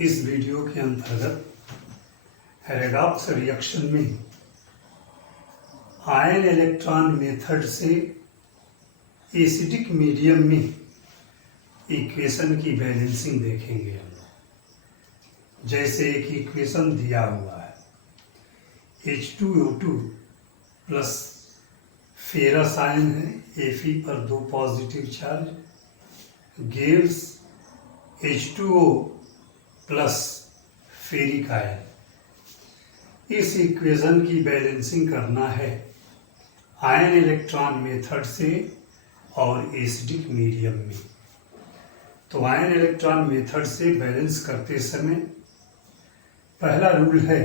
इस वीडियो के अंतर्गत रेडॉक्स रिएक्शन में आयन इलेक्ट्रॉन मेथड से एसिडिक मीडियम में इक्वेशन की बैलेंसिंग देखेंगे हम लोग। जैसे एक इक्वेशन दिया हुआ है H2O2 प्लस फेरस आयन है, Fe पर 2 positive charge gives H2O plus ferric ion. इस इक्वेशन की बैलेंसिंग करना है आयन इलेक्ट्रॉन मेथड से और एसिडिक मीडियम में। तो आयन इलेक्ट्रॉन मेथड से बैलेंस करते समय पहला रूल है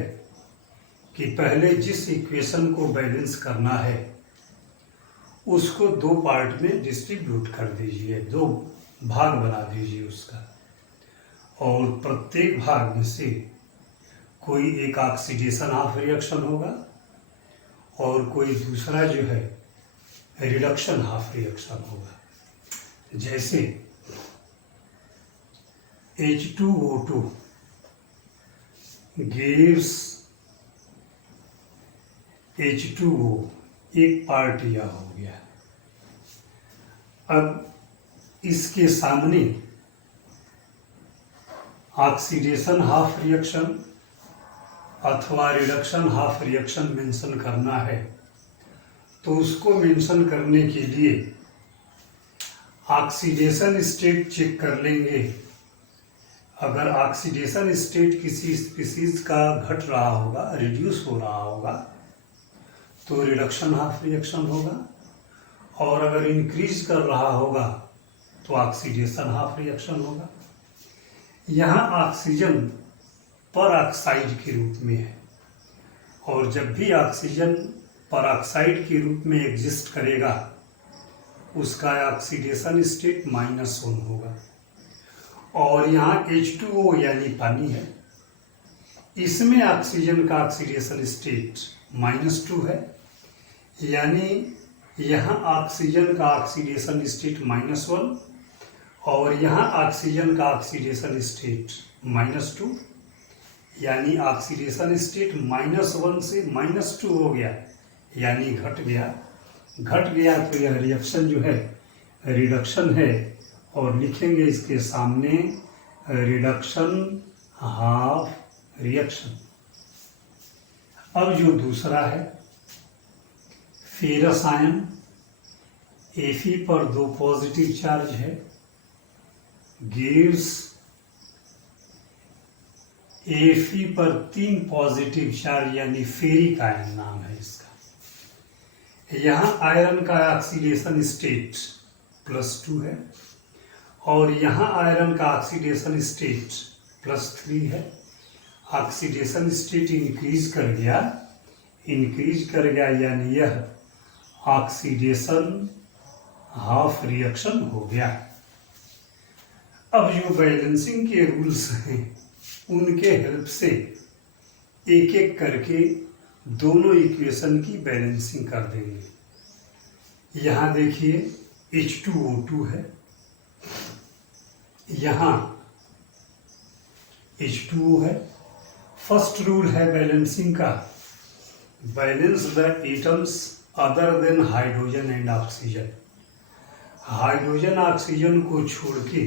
कि पहले जिस इक्वेशन को बैलेंस करना है उसको 2 पार्ट में डिस्ट्रीब्यूट कर दीजिए, 2 भाग बना दीजिए उसका, और प्रत्येक भाग में से कोई एक ऑक्सीडेशन हाफ रिएक्शन होगा और कोई दूसरा जो है रिडक्शन हाफ रिएक्शन होगा। जैसे H2O2 gives H2O, एक पार्ट यह हो गया। अब इसके सामने ऑक्सीडेशन हाफ रिएक्शन अथवा रिडक्शन हाफ रिएक्शन मेंशन करना है, तो उसको मेंशन करने के लिए ऑक्सीडेशन स्टेट चेक कर लेंगे। अगर ऑक्सीडेशन स्टेट किसी स्पीसीज का घट रहा होगा, रिड्यूस हो रहा होगा, तो रिडक्शन हाफ रिएक्शन होगा, और अगर इंक्रीज कर रहा होगा तो ऑक्सीडेशन हाफ रिएक्शन होगा। यहाँ ऑक्सीजन पर ऑक्साइड के रूप में है, और जब भी ऑक्सीजन पर ऑक्साइड के रूप में एग्जिस्ट करेगा उसका ऑक्सीडेशन स्टेट -1 होगा। और यहाँ H2O यानी पानी है, इसमें ऑक्सीजन का ऑक्सीडेशन स्टेट -2 है, यानी यहाँ ऑक्सीजन का ऑक्सीडेशन स्टेट -1 और यहाँ ऑक्सीजन का ऑक्सीडेशन स्टेट -2, यानी ऑक्सीडेशन स्टेट -1 से -2 हो गया, यानी घट गया। घट गया तो यह रिएक्शन जो है रिडक्शन है, और लिखेंगे इसके सामने रिडक्शन हाफ रिएक्शन। अब जो दूसरा है फेरस आयन, Fe पर 2 पॉजिटिव चार्ज है, गिव्स Fe पर 3 पॉजिटिव चार्ज यानी फेरिक आयन नाम है इसका। यहाँ आयरन का ऑक्सीडेशन स्टेट +2 है, और यहाँ आयरन का ऑक्सीडेशन स्टेट +3 है। ऑक्सीडेशन स्टेट इंक्रीज कर गया यानी यह ऑक्सीडेशन हाफ रिएक्शन हो गया। अब जो बैलेंसिंग के रूल्स हैं उनके हेल्प से एक एक करके दोनों इक्वेशन की बैलेंसिंग कर देंगे। यहाँ देखिए H2O2 है, यहाँ H2O है। फर्स्ट रूल है बैलेंसिंग का, balance the atoms other than hydrogen and oxygen. Hydrogen oxygen को छोड़ के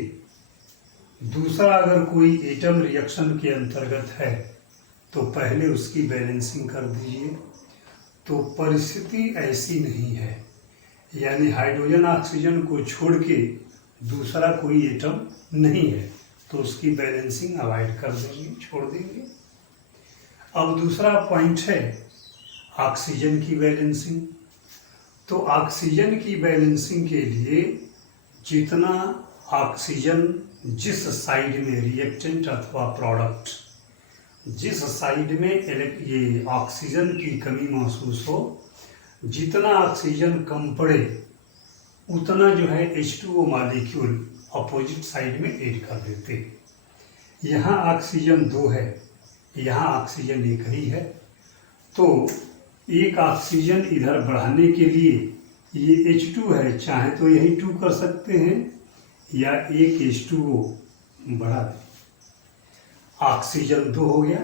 दूसरा अगर कोई एटम रिएक्शन के अंतर्गत है तो पहले उसकी बैलेंसिंग कर दीजिए। तो परिस्थिति ऐसी नहीं है, यानी हाइड्रोजन ऑक्सीजन को छोड़ के दूसरा कोई एटम नहीं है तो उसकी बैलेंसिंग अवॉइड कर देंगे, छोड़ देंगे। अब दूसरा पॉइंट है ऑक्सीजन की बैलेंसिंग। तो ऑक्सीजन की बैलेंसिंग के लिए जितना ऑक्सीजन जिस साइड में रिएक्टेंट अथवा प्रोडक्ट, जिस साइड में ये ऑक्सीजन की कमी महसूस हो, जितना ऑक्सीजन कम पड़े उतना जो है H2O मॉलिक्यूल अपोजिट साइड में ऐड कर देते। यहाँ ऑक्सीजन 2 है, यहाँ ऑक्सीजन 1 ही है, तो एक ऑक्सीजन इधर बढ़ाने के लिए ये H2 है, चाहे तो यही 2 कर सकते हैं या एक H2O बढ़ा दें। ऑक्सीजन 2 हो गया,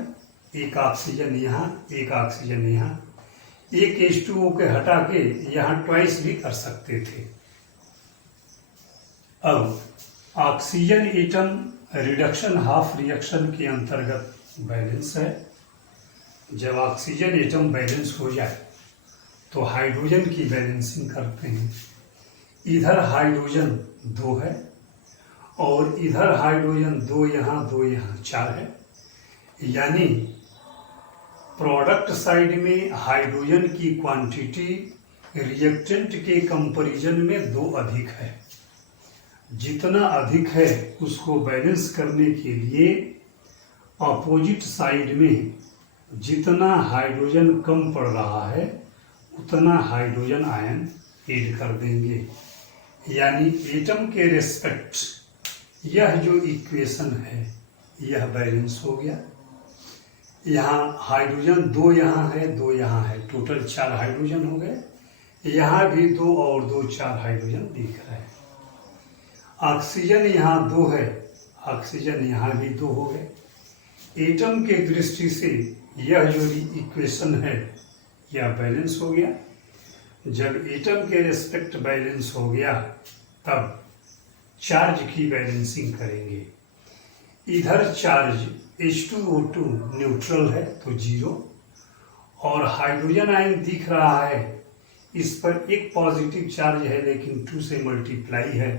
एक ऑक्सीजन यहाँ, एक ऑक्सीजन यहाँ। एक H2O के हटा के यहाँ ट्वाइस भी कर सकते थे। अब oxygen atom reduction half reaction के अंतर्गत बैलेंस है। जब ऑक्सीजन एटम बैलेंस हो जाए तो हाइड्रोजन की बैलेंसिंग करते हैं। इधर हाइड्रोजन 2 है और इधर हाइड्रोजन 2 यहाँ 2 यहाँ 4 है, यानी प्रोडक्ट साइड में हाइड्रोजन की क्वांटिटी रिएक्टेंट के कंपैरिजन में 2 अधिक है। जितना अधिक है उसको बैलेंस करने के लिए अपोजिट साइड में जितना हाइड्रोजन कम पड़ रहा है उतना हाइड्रोजन आयन ऐड कर देंगे। यानी एटम के रेस्पेक्ट यह जो इक्वेशन है यह बैलेंस हो गया। यहाँ हाइड्रोजन 2 यहाँ है, 2 यहाँ है, टोटल 4 हाइड्रोजन हो गए। यहाँ भी 2 और 2 4 हाइड्रोजन दिख रहे हैं। ऑक्सीजन यहाँ 2 है, ऑक्सीजन यहाँ भी 2 हो गए। एटम के दृष्टि से यह जो इक्वेशन है यह बैलेंस हो गया। जब एटम के रेस्पेक्ट बैलेंस हो गया तब चार्ज की बैलेंसिंग करेंगे। इधर चार्ज H2O2 न्यूट्रल है तो 0 और हाइड्रोजन आयन दिख रहा है, इस पर एक पॉजिटिव चार्ज है लेकिन 2 से मल्टीप्लाई है,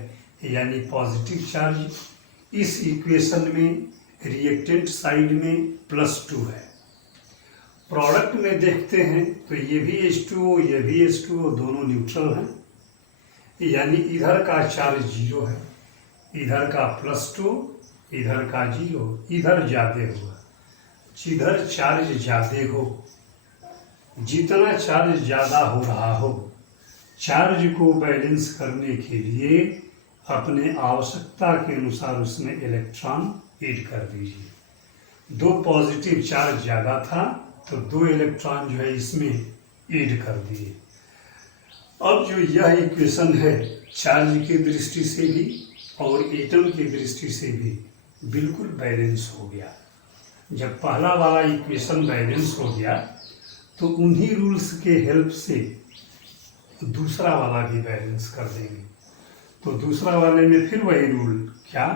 यानी पॉजिटिव चार्ज। इस इक्वेशन में रिएक्टेंट साइड में +2 है। प्रोडक्ट में देखते हैं तो ये भी H2O ये भी H2O दोनों न्यूट्रल हैं, यानी इधर का चार्ज 0 है, इधर का +2 इधर का 0, इधर ज़्यादा हुआ। जिधर चार्ज ज़्यादा हो, जितना चार्ज ज़्यादा हो रहा हो, चार्ज को बैलेंस करने के लिए अपने आवश्यकता के अनुसार उसमें इलेक्ट्रॉन ऐड कर दीजिए। 2 पॉजिटिव चार्ज ज़्यादा था तो 2 इलेक्ट्रॉन जो है इसमें ऐड कर दिए। अब जो यह इक्वेशन है चार्ज की दृष्टि से भी और एटम की दृष्टि से भी बिल्कुल बैलेंस हो गया। जब पहला वाला इक्वेशन बैलेंस हो गया तो उन्हीं रूल्स के हेल्प से दूसरा वाला भी बैलेंस कर देंगे। तो दूसरा वाले में फिर वही रूल, क्या?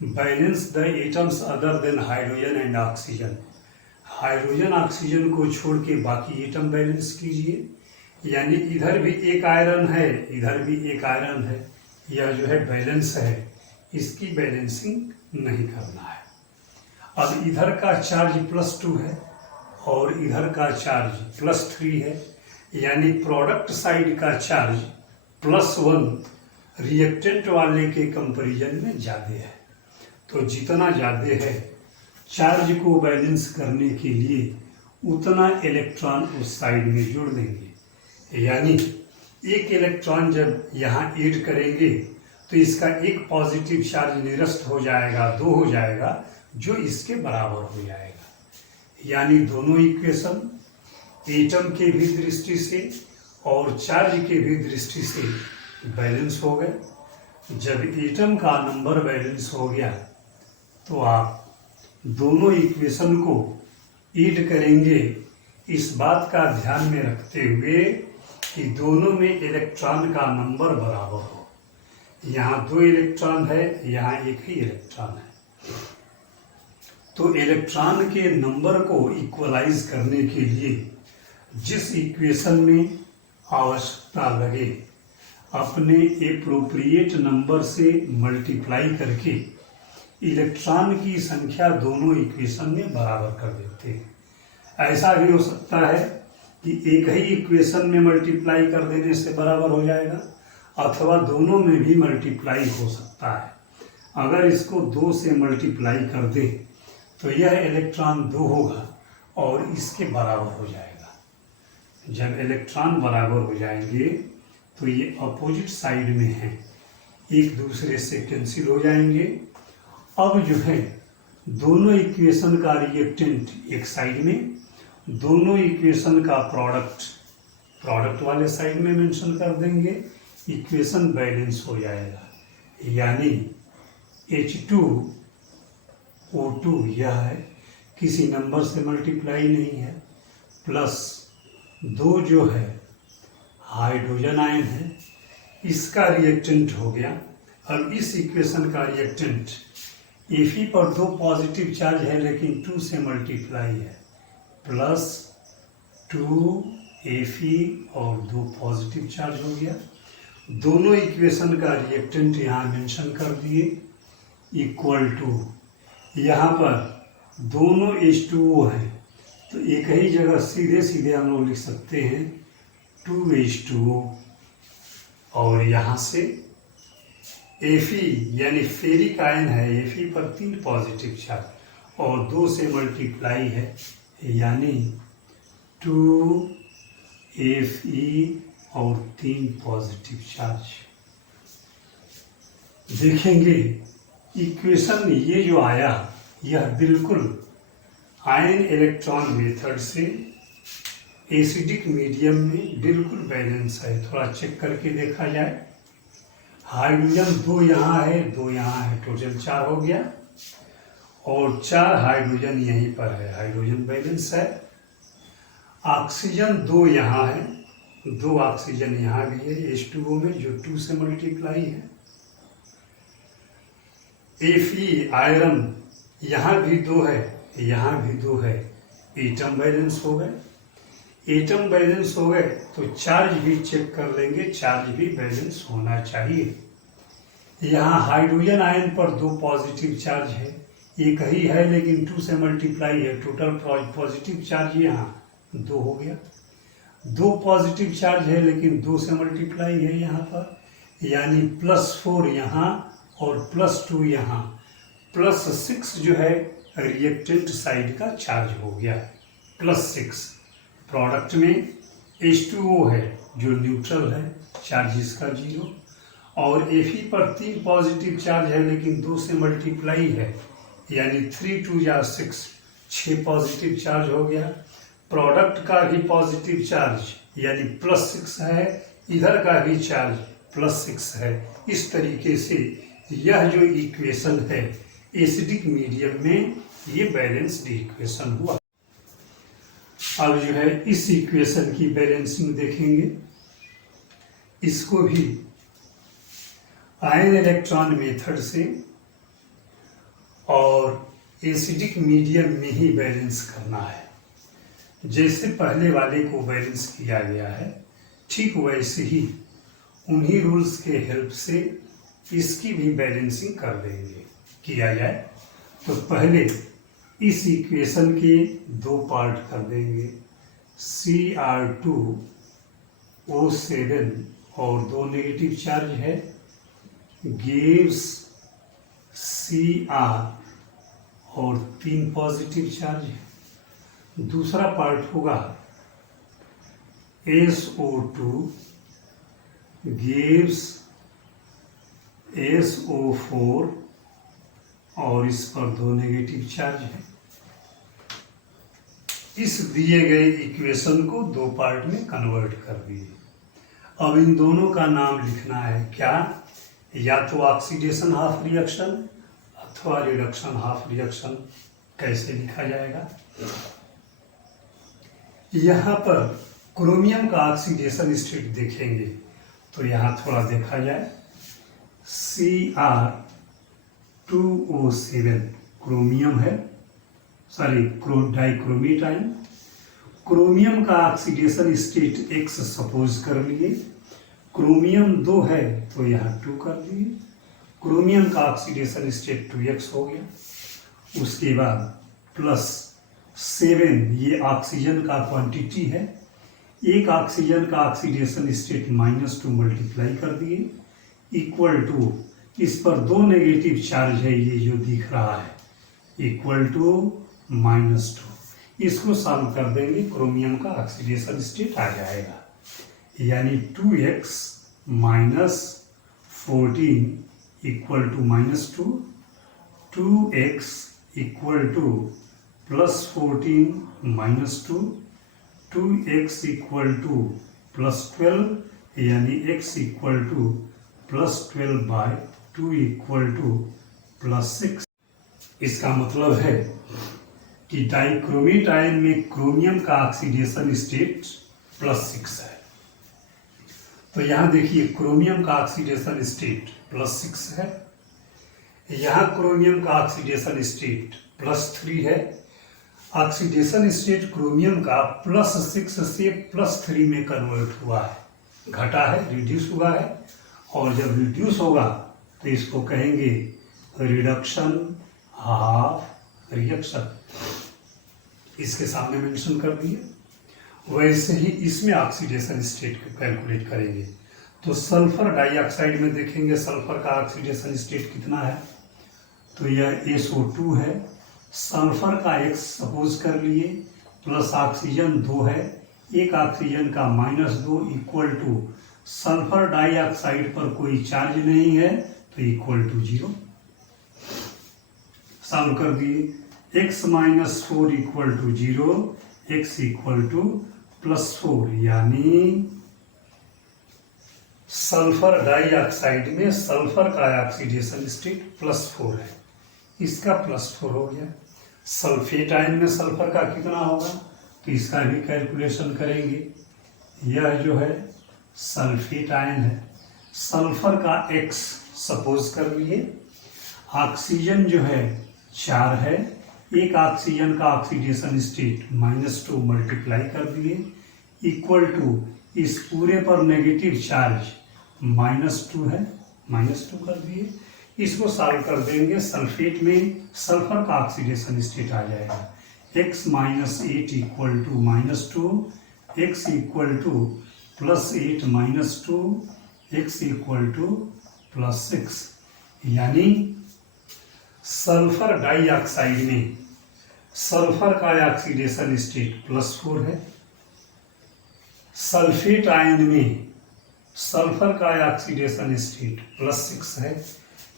Balance the atoms other than hydrogen and oxygen. Hydrogen oxygen को छोड़ के बाकी एटम बैलेंस कीजिए। यानी इधर भी एक आयरन है, इधर भी एक आयरन है, यह जो है बैलेंस है, इसकी बैलेंसिंग नहीं करना है। अब इधर का चार्ज +2 है और इधर का चार्ज +3 है, यानी प्रोडक्ट साइड का चार्ज +1 रिएक्टेंट वाले के कंपैरिजन में ज़्यादा है। तो जितना ज़्यादा है चार्ज को बैलेंस करने के लिए उतना इलेक्ट्रॉन उस साइड में जोड़ देंगे। यानी एक इलेक्ट्रॉन जब यहाँ ऐड करेंगे तो इसका एक पॉजिटिव चार्ज निरस्त हो जाएगा, 2 हो जाएगा, जो इसके बराबर हो जाएगा। यानी दोनों इक्वेशन एटम के भी दृष्टि से और चार्ज के भी दृष्टि से बैलेंस हो गए। जब एटम का नंबर बैलेंस हो गया तो आप दोनों इक्वेशन को ऐड करेंगे, इस बात का ध्यान में रखते हुए कि दोनों में इलेक्ट्रॉन का नंबर बराबर हो। यहाँ 2 इलेक्ट्रॉन है, यहाँ एक ही इलेक्ट्रॉन है। तो इलेक्ट्रॉन के नंबर को इक्वलाइज करने के लिए जिस इक्वेशन में आवश्यकता लगे अपने एप्रोप्रिएट नंबर से मल्टीप्लाई करके इलेक्ट्रॉन की संख्या दोनों इक्वेशन में बराबर कर देते हैं। ऐसा भी हो सकता है कि एक ही इक्वेशन में मल्टीप्लाई कर देने से बराबर हो जाएगा, अथवा दोनों में भी मल्टीप्लाई हो सकता है। अगर इसको 2 से मल्टीप्लाई कर दे तो यह इलेक्ट्रॉन 2 होगा और इसके बराबर हो जाएगा। जब इलेक्ट्रॉन बराबर हो जाएंगे तो ये अपोजिट साइड में हैं, एक दूसरे से कैंसिल हो जाएंगे। अब जो है दोनों इक्वेशन का रिएक्टेंट एक साइड में, दोनों इक्वेशन का प्रोडक्ट वाले साइड में मेंशन कर देंगे, इक्वेशन बैलेंस हो जाएगा। यानी H2 O2 यह है, किसी नंबर से मल्टीप्लाई नहीं है, प्लस 2 जो है हाइड्रोजन आयन है, इसका रिएक्टेंट हो गया। अब इस इक्वेशन का रिएक्टेंट Fe पर 2 पॉजिटिव चार्ज है लेकिन 2 से मल्टीप्लाई है, प्लस 2Fe और 2 पॉजिटिव चार्ज हो गया। दोनों इक्वेशन का रिएक्टेंट यहाँ मेंशन कर दिए, इक्वल टू, यहाँ पर दोनों H2O है तो एक ही जगह सीधे सीधे हम लोग लिख सकते हैं 2H2O, और यहाँ से Fe यानी फेरिक आयन है, Fe पर 3 पॉजिटिव चार्ज और 2 से मल्टीप्लाई है, यानी 2Fe और 3 पॉजिटिव चार्ज। देखेंगे इक्वेशन ये जो आया यह बिल्कुल आयन इलेक्ट्रॉन मेथड से एसिडिक मीडियम में बिल्कुल बैलेंस है। थोड़ा चेक करके देखा जाए, हाइड्रोजन 2 यहाँ है, 2 यहाँ है, टोटल 4 हो गया, और 4 हाइड्रोजन यहीं पर है, हाइड्रोजन बैलेंस है। ऑक्सीजन 2 यहाँ है, 2 ऑक्सीजन यहाँ भी है H2O में, जो 2 से मल्टीप्लाई है। Fe आयरन यहाँ भी 2 है, यहाँ भी 2 है, एटम बैलेंस हो गए। एटम बैलेंस हो गए तो चार्ज भी चेक कर लेंगे, चार्ज भी बैलेंस होना चाहिए। यहाँ हाइड्रोजन आयन पर 2 पॉजिटिव चार्ज है, एक ही है लेकिन 2 से मल्टीप्लाई है, टोटल पॉजिटिव चार्ज यहाँ 2 हो गया। 2 पॉजिटिव चार्ज है लेकिन 2 से मल्टीप्लाई है यहाँ पर, यानी +4 यहाँ और +2 यहाँ, +6 जो है रिएक्टेंट साइड का चार्ज हो गया, +6। प्रोडक्ट में H2O है जो न्यूट्रल है, चार्ज इसका 0, और Fe पर 3 पॉजिटिव चार्ज है लेकिन 2 से मल्टीप्लाई है, यानी 3 2 या 6, 6 पॉजिटिव चार्ज हो गया। प्रोडक्ट का भी पॉजिटिव चार्ज यानी +6 है, इधर का भी चार्ज +6 है। इस तरीके से यह जो इक्वेशन है एसिडिक मीडियम में ये बैलेंस्ड इक्वेशन हुआ। अब जो है इस इक्वेशन की बैलेंसिंग देखेंगे, इसको भी आयन इलेक्ट्रॉन मेथड से और एसिडिक मीडियम में ही बैलेंस करना है। जैसे पहले वाले को बैलेंस किया गया है ठीक वैसे ही उन्हीं रूल्स के हेल्प से इसकी भी बैलेंसिंग कर देंगे, किया जाए। तो पहले इस इक्वेशन के 2 पार्ट कर देंगे, Cr2O7 और 2 नेगेटिव चार्ज है, गिव्स Cr और 3 पॉजिटिव चार्ज है। दूसरा पार्ट होगा SO2 गिव्स SO4 और इस पर 2 नेगेटिव चार्ज है। इस दिए गए इक्वेशन को 2 पार्ट में कन्वर्ट कर दिए। अब इन दोनों का नाम लिखना है क्या, या तो ऑक्सीडेशन हाफ रिएक्शन अथवा रिडक्शन हाफ रिएक्शन। कैसे लिखा जाएगा, यहाँ पर क्रोमियम का ऑक्सीडेशन स्टेट देखेंगे तो यहाँ थोड़ा देखा जाए, Cr2O7 क्रोमियम है, सॉरी डाइक्रोमेट आयन। क्रोमियम का ऑक्सीडेशन स्टेट X सपोज कर लिए, क्रोमियम 2 है तो यहाँ 2 कर दिए, क्रोमियम का ऑक्सीडेशन स्टेट 2x हो गया। उसके बाद +7, ये ऑक्सीजन का क्वांटिटी है, एक ऑक्सीजन का ऑक्सीडेशन स्टेट -2 मल्टीप्लाई कर दिए, इक्वल टू इस पर 2 नेगेटिव चार्ज है, ये जो दिख रहा है, इक्वल टू -2। इसको सॉल्व कर देंगे, क्रोमियम का ऑक्सीडेशन स्टेट आ जाएगा, यानी 2x - 14 equal to -2, 2x equal to +14 -2, 2x equal to +12, यानी x equal to +12/2 equal to +6। इसका मतलब है कि डाइक्रोमेट आयन में क्रोमियम का ऑक्सीडेशन स्टेट +6 है। तो यहाँ देखिए क्रोमियम का ऑक्सीडेशन स्टेट +6 है, यहाँ क्रोमियम का ऑक्सीडेशन स्टेट +3 है। ऑक्सीडेशन स्टेट क्रोमियम का +6 से +3 में कन्वर्ट हुआ है, घटा है, रिड्यूस हुआ है। और जब रिड्यूस होगा तो इसको कहेंगे रिडक्शन हाफ रिएक्शन, इसके सामने मेंशन कर दिए। वैसे ही इसमें ऑक्सीडेशन स्टेट कैलकुलेट करेंगे। तो सल्फर डाइऑक्साइड में देखेंगे सल्फर का ऑक्सीडेशन स्टेट कितना है, तो यह SO2 है। सल्फर का X सपोज कर लिए, प्लस ऑक्सीजन 2 है, एक ऑक्सीजन का -2 इक्वल टू सल्फर डाइऑक्साइड पर कोई चार्ज नहीं है तो इक्वल टू 0। सॉल्व कर दिए, x - 4 equal to 0, x equal to +4, यानी सल्फर डाइऑक्साइड में सल्फर का ऑक्सीडेशन स्टेट +4 है, इसका +4 हो गया। सल्फेट आयन में सल्फर का कितना होगा तो इसका भी कैलकुलेशन करेंगे। यह जो है सल्फेट आयन है, सल्फर का X सपोज कर लिए, ऑक्सीजन जो है 4 है, एक ऑक्सीजन का ऑक्सीडेशन स्टेट -2 मल्टीप्लाई कर दिए इक्वल टू इस पूरे पर नेगेटिव चार्ज -2 है, -2 कर दिए। इसको सॉल्व कर देंगे, सल्फेट में सल्फर का ऑक्सीडेशन स्टेट आ जाएगा, x - 8 equal to -2, x equal to +8 - 2, x equal to +6, यानी सल्फर डाइऑक्साइड में सल्फर का ऑक्सीडेशन स्टेट +4 है, सल्फेट आयन में सल्फर का ऑक्सीडेशन स्टेट +6 है,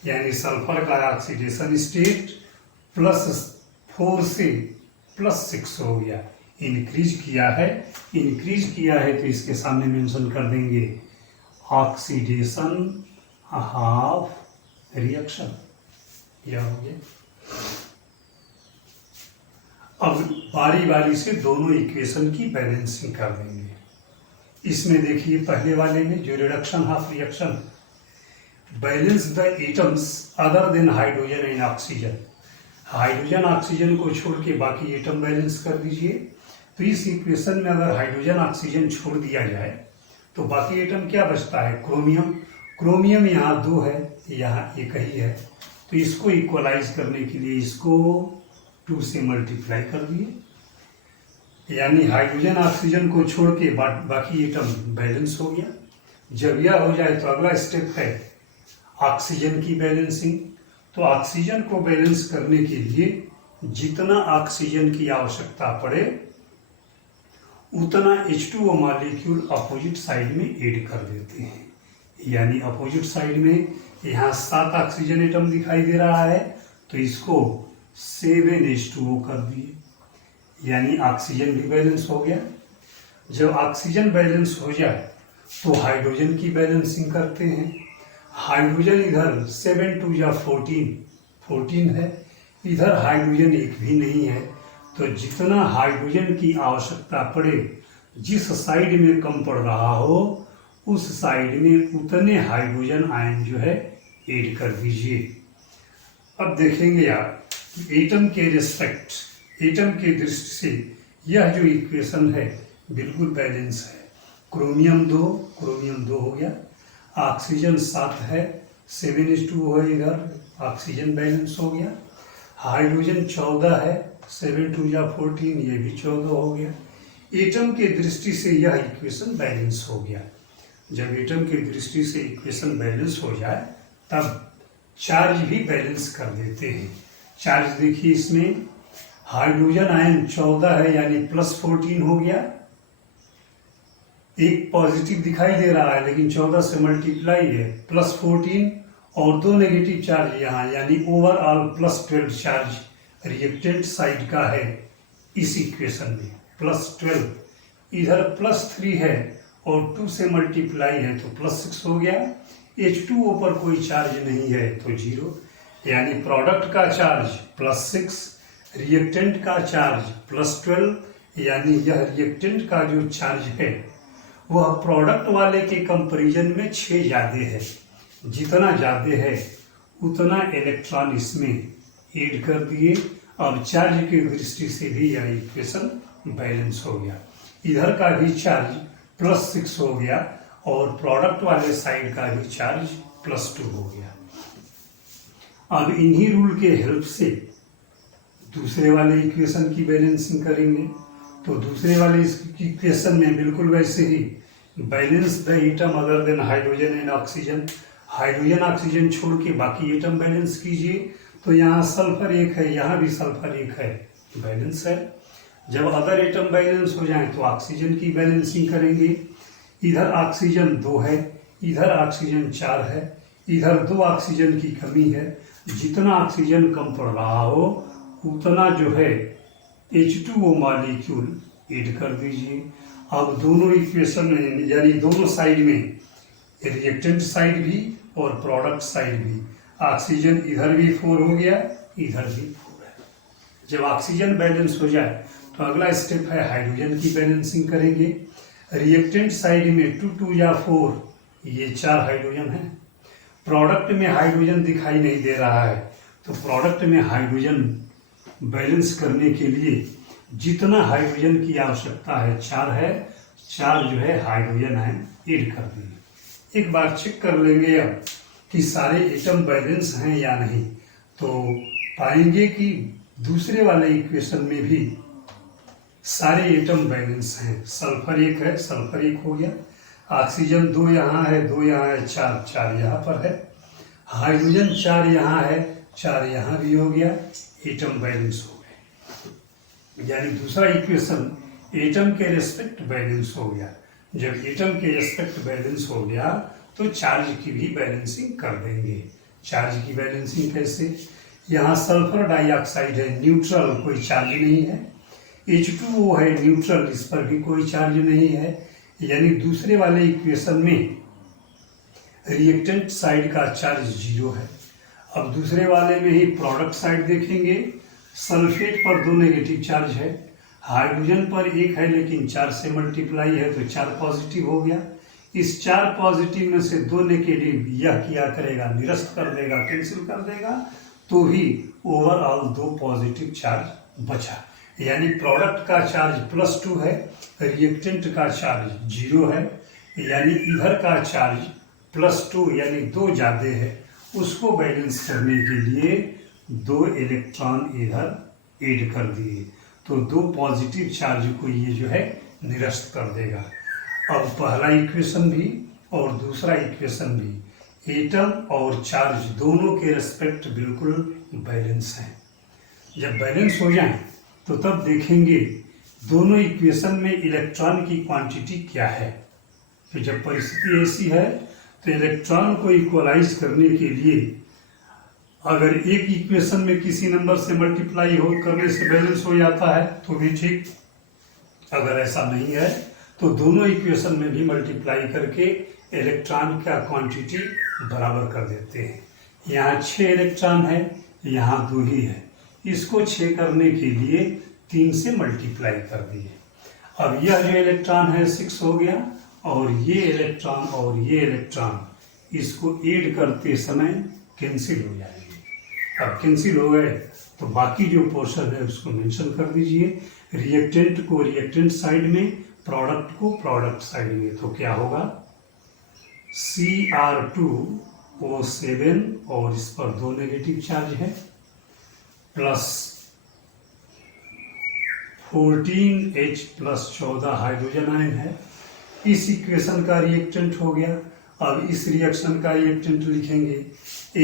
यानी सल्फर का ऑक्सीडेशन स्टेट +4 से +6 हो गया, इंक्रीज किया है। इंक्रीज किया है तो इसके सामने मेंशन कर देंगे ऑक्सीडेशन हाफ रिएक्शन, यह हो गया। अब बारी बारी से दोनों इक्वेशन की बैलेंसिंग कर देंगे। इसमें देखिए पहले वाले में जो reduction half reaction, balance the atoms other than hydrogen and oxygen, hydrogen oxygen को छोड़ के बाकी एटम बैलेंस कर दीजिए। तो इस इक्वेशन में अगर हाइड्रोजन ऑक्सीजन छोड़ दिया जाए तो बाकी एटम क्या बचता है, क्रोमियम। क्रोमियम यहाँ 2 है, यहाँ 1 ही है, तो इसको इक्वलाइज करने के लिए इसको 2 से मल्टीप्लाई कर दिए, यानी हाइड्रोजन ऑक्सीजन को छोड़ के बाकी एटम बैलेंस हो गया। जब यह हो जाए तो अगला स्टेप है ऑक्सीजन की बैलेंसिंग। तो ऑक्सीजन को बैलेंस करने के लिए जितना ऑक्सीजन की आवश्यकता पड़े उतना H2O मॉलिक्यूल अपोजिट साइड में ऐड कर देते हैं, यानी अपोजिट साइड में यहाँ 7 ऑक्सीजन एटम दिखाई दे रहा है तो इसको 7H2O कर दिए, यानी ऑक्सीजन भी बैलेंस हो गया। जब ऑक्सीजन बैलेंस हो जाए तो हाइड्रोजन की बैलेंसिंग करते हैं। हाइड्रोजन इधर 7 × 2 = 14 है, इधर हाइड्रोजन एक भी नहीं है, तो जितना हाइड्रोजन की आवश्यकता पड़े, जिस साइड में कम पड़ रहा हो उस साइड में उतने हाइड्रोजन आयन जो है ऐड कर दीजिए। अब देखेंगे आप एटम के रिस्पेक्ट, एटम के दृष्टि से यह जो इक्वेशन है बिल्कुल बैलेंस है। क्रोमियम 2 हो गया, ऑक्सीजन 7 है, 7H2O है, इधर ऑक्सीजन बैलेंस हो गया। हाइड्रोजन 14 है, 7 × 2 = 14, ये भी 14 हो गया। एटम के दृष्टि से यह इक्वेशन बैलेंस हो गया। जब एटम की दृष्टि से इक्वेशन बैलेंस हो जाए तब चार्ज भी बैलेंस कर देते हैं। चार्ज देखिए इसमें हाइड्रोजन आयन 14 है, यानी +14 हो गया, एक पॉजिटिव दिखाई दे रहा है लेकिन 14 से मल्टीप्लाई है, +14 और 2 नेगेटिव चार्ज यहाँ, यानी ओवरऑल +12 चार्ज रिएक्टेंट साइड का है इस इक्वेशन में, +12। इधर +3 है और 2 से मल्टीप्लाई है तो +6 हो गया। H2O पर कोई चार्ज नहीं है तो 0, यानी प्रोडक्ट का चार्ज +6, रिएक्टेंट का चार्ज +12, यानी यह रिएक्टेंट का जो चार्ज है वह प्रोडक्ट वाले के कंपैरिजन में 6 ज़्यादा है। जितना ज़्यादा है उतना इलेक्ट्रॉन इसमें ऐड कर दिए और चार्ज की दृष्टि से भी यह इक्वेशन बैलेंस हो गया। इधर का भी चार्ज +6 हो गया और प्रोडक्ट वाले साइड का भी चार्ज +2 हो गया। अब इन्हीं रूल के हेल्प से दूसरे वाले इक्वेशन की बैलेंसिंग करेंगे। तो दूसरे वाले इक्वेशन में बिल्कुल वैसे ही balance the atom other than hydrogen and oxygen, hydrogen oxygen छोड़ के बाकी एटम बैलेंस कीजिए। तो यहाँ सल्फर 1 है, यहाँ भी सल्फर 1 है, बैलेंस है। जब अदर एटम बैलेंस हो जाए तो ऑक्सीजन की बैलेंसिंग करेंगे। इधर ऑक्सीजन 2 है, इधर ऑक्सीजन 4 है, इधर 2 ऑक्सीजन की कमी है। जितना ऑक्सीजन कम पड़ रहा हो उतना जो है H2O मॉलिक्यूल ऐड कर दीजिए। अब दोनों इक्वेशन में यानी दोनों साइड में, रिएक्टेंट साइड भी और प्रोडक्ट साइड भी, ऑक्सीजन इधर भी 4 हो गया, इधर भी 4 है। जब ऑक्सीजन बैलेंस हो जाए तो अगला स्टेप है हाइड्रोजन की बैलेंसिंग करेंगे। रिएक्टेंट साइड में 2 2 या 4, ये 4 हाइड्रोजन है। प्रोडक्ट में हाइड्रोजन दिखाई नहीं दे रहा है, तो प्रोडक्ट में हाइड्रोजन बैलेंस करने के लिए जितना हाइड्रोजन की आवश्यकता है 4 है, 4 जो है हाइड्रोजन है ऐड कर देंगे। एक बार चेक कर लेंगे अब कि सारे एटम बैलेंस हैं या नहीं, तो पाएंगे कि दूसरे वाले इक्वेशन में भी सारे एटम बैलेंस हैं। सल्फर 1 है, सल्फर 1 हो गया, ऑक्सीजन 2 यहाँ है, 2 यहाँ है, 4 4 यहाँ पर है, हाइड्रोजन 4 यहाँ है, 4 यहाँ भी हो गया, एटम बैलेंस हो गए। यानी दूसरा इक्वेशन एटम के रेस्पेक्ट बैलेंस हो गया। जब एटम के रेस्पेक्ट बैलेंस हो गया तो चार्ज की भी बैलेंसिंग कर देंगे। चार्ज की बैलेंसिंग कैसे? यहाँ सल्फर डाइऑक्साइड है, न्यूट्रल, कोई चार्ज नहीं है। H2O है, न्यूट्रल, इस पर भी कोई चार्ज नहीं है। यानी दूसरे वाले इक्वेशन में रिएक्टेंट साइड का चार्ज 0 है। अब दूसरे वाले में ही प्रोडक्ट साइड देखेंगे। सल्फेट पर 2 नेगेटिव चार्ज है, हाइड्रोजन पर 1 है लेकिन 4 से मल्टीप्लाई है तो 4 पॉजिटिव हो गया। इस 4 पॉजिटिव में से 2 नेगेटिव यह क्या करेगा, निरस्त कर देगा, कैंसिल कर देगा, तो ही ओवरऑल 2 पॉजिटिव चार्ज बचा। यानी प्रोडक्ट का चार्ज +2 है, रिएक्टेंट का चार्ज 0 है। यानी इधर का चार्ज +2 यानी 2 ज़्यादा है, उसको बैलेंस करने के लिए 2 इलेक्ट्रॉन इधर ऐड कर दिए, तो 2 पॉजिटिव चार्ज को ये जो है निरस्त कर देगा। अब पहला इक्वेशन भी और दूसरा इक्वेशन भी एटम और चार्ज दोनों के रेस्पेक्ट बिल्कुल बैलेंस हैं। जब बैलेंस हो जाए तो तब देखेंगे दोनों इक्वेशन में इलेक्ट्रॉन की क्वांटिटी क्या है। तो जब परिस्थिति ऐसी है तो इलेक्ट्रॉन को इक्वलाइज करने के लिए अगर एक इक्वेशन में किसी नंबर से मल्टीप्लाई हो करने से बैलेंस हो जाता है तो भी ठीक, अगर ऐसा नहीं है तो दोनों इक्वेशन में भी मल्टीप्लाई करके इलेक्ट्रॉन का क्वांटिटी बराबर कर देते हैं। यहाँ 6 इलेक्ट्रॉन है, यहाँ 2 ही है, इसको 6 करने के लिए 3 से मल्टीप्लाई कर दिए। अब यह जो इलेक्ट्रॉन है 6 हो गया और ये इलेक्ट्रॉन और ये इलेक्ट्रॉन इसको ऐड करते समय कैंसिल हो जाएंगे। अब कैंसिल हो गए तो बाकी जो पोर्शन है उसको मेंशन कर दीजिए। रिएक्टेंट को रिएक्टेंट साइड में, प्रोडक्ट को प्रोडक्ट साइड में। तो क्या होगा, Cr2O7 और इस पर 2 नेगेटिव चार्ज है, plus 14H plus 14 hydrogen ion है। इस इक्वेशन का रिएक्टेंट हो गया। अब इस रिएक्शन का रिएक्टेंट लिखेंगे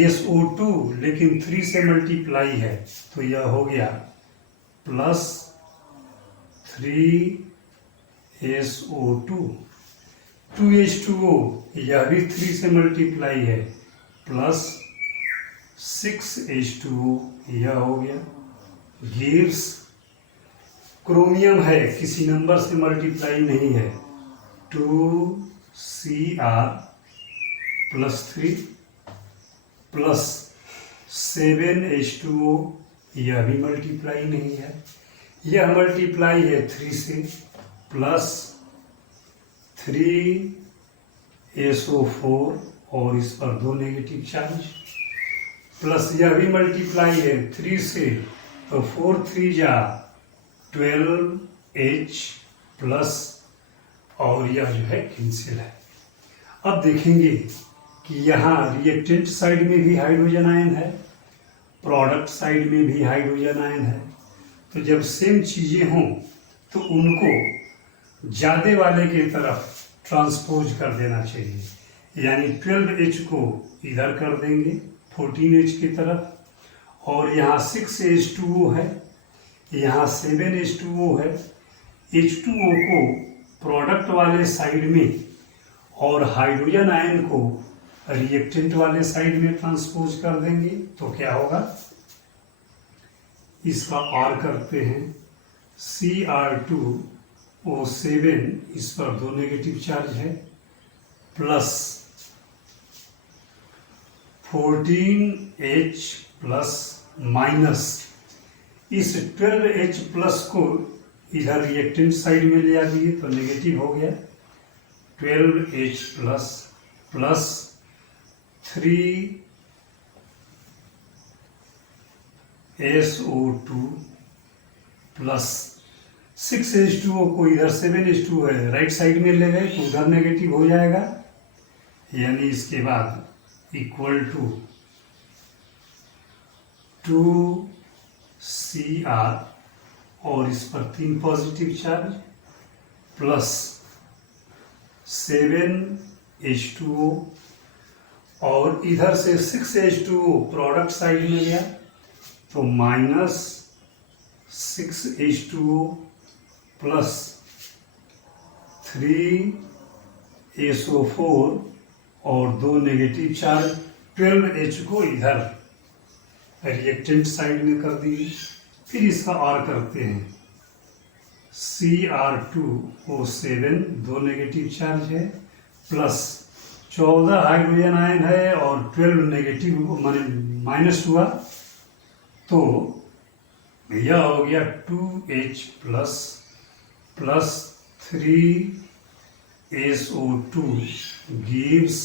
SO2, लेकिन 3 से मल्टीप्लाई है तो यह हो गया प्लस 3SO2, 2H2O, यह भी 3 से मल्टीप्लाई है, प्लस 6H2O, यह हो गया। गिव्स क्रोमियम है, किसी नंबर से मल्टीप्लाई नहीं है, 2Cr प्लस 3 प्लस 7H2O, यह भी मल्टीप्लाई नहीं है, यह मल्टीप्लाई है 3 से, प्लस 3SO4 और इस पर 2 नेगेटिव चार्ज, प्लस यह भी मल्टीप्लाई है 3 से, तो 4 3 जा 12H प्लस, और यह जो है कैंसिल है। अब देखेंगे कि यहाँ रिएक्टेंट साइड में भी हाइड्रोजन आयन है, प्रोडक्ट साइड में भी हाइड्रोजन आयन है। तो जब सेम चीज़ें हों तो उनको ज़्यादा वाले की तरफ ट्रांसपोज कर देना चाहिए, यानी 12H को इधर कर देंगे 14H की तरफ, और यहाँ 6H2O है, यहाँ 7H2O है, H2O को प्रोडक्ट वाले साइड में और हाइड्रोजन आयन को रिएक्टेंट वाले साइड में ट्रांसपोज कर देंगे। तो क्या होगा, इसका और करते हैं, Cr2O7, इस पर 2 नेगेटिव चार्ज है, प्लस 14H प्लस माइनस, इस 12H प्लस को इधर रिएक्टेंट साइड में ले आ दिए तो नेगेटिव हो गया, 12H plus plus 3SO2 plus 6H2O को इधर 7H2O है राइट साइड में ले गए तो उधर नेगेटिव हो जाएगा, यानी इसके बाद इक्वल टू 2Cr, और इस पर 3 पॉजिटिव चार्ज, प्लस 7H2O, और इधर से 6H2O प्रोडक्ट साइड में गया तो माइनस 6H2O प्लस 3SO4 और 2 नेगेटिव चार्ज, 12H को इधर रिएक्टेंट साइड में कर दिए। फिर इसका और करते हैं, Cr2O7, 2 नेगेटिव चार्ज है, प्लस 14 हाइड्रोजन आयन है और 12 नेगेटिव माने माइनस हुआ, तो यह हो गया 2H plus plus 3SO2 gives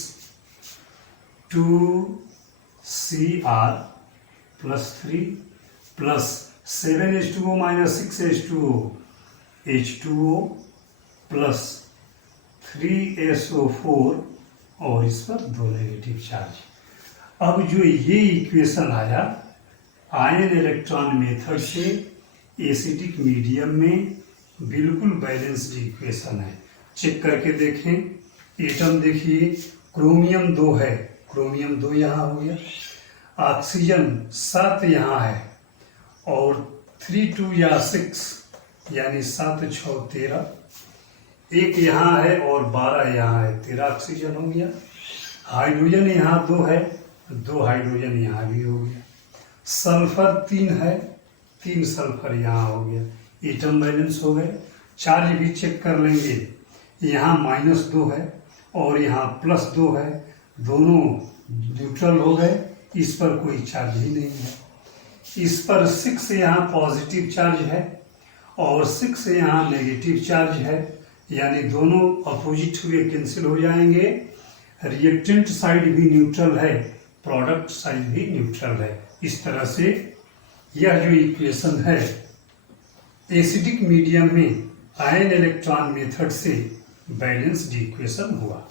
2Cr plus 3 plus 7H2O minus 6H2O, H2O plus 3SO4 और इस पर 2 नेगेटिव चार्ज। अब जो ये इक्वेशन आया आयन इलेक्ट्रॉन मेथड से एसिडिक मीडियम में, बिल्कुल बैलेंस्ड इक्वेशन है। चेक करके देखें, एटम देखिए, क्रोमियम 2 है, क्रोमियम 2 यहाँ हो गया, ऑक्सीजन 7 यहाँ है, और 3 2 या 6 यानी 7 6 13, एक यहाँ है और 12 यहाँ है, 13 ऑक्सीजन हो गया। हाइड्रोजन यहाँ 2 है, 2 हाइड्रोजन यहाँ भी हो गया। सल्फर 3 है, 3 सल्फर यहाँ हो गया, एटम बैलेंस हो गए। चार्ज भी चेक कर लेंगे, यहाँ -2 है और यहाँ +2 है, दोनों न्यूट्रल हो गए, इस पर कोई चार्ज ही नहीं है। इस पर 6 यहाँ पॉजिटिव चार्ज है और 6 यहाँ नेगेटिव चार्ज है, यानी दोनों अपोजिट हुए कैंसिल हो जाएंगे। रिएक्टेंट साइड भी न्यूट्रल है, प्रोडक्ट साइड भी न्यूट्रल है। इस तरह से यह जो इक्वेशन है एसिडिक मीडियम में आयन इलेक्ट्रॉन मेथड से बैलेंस्ड इक्वेशन हुआ।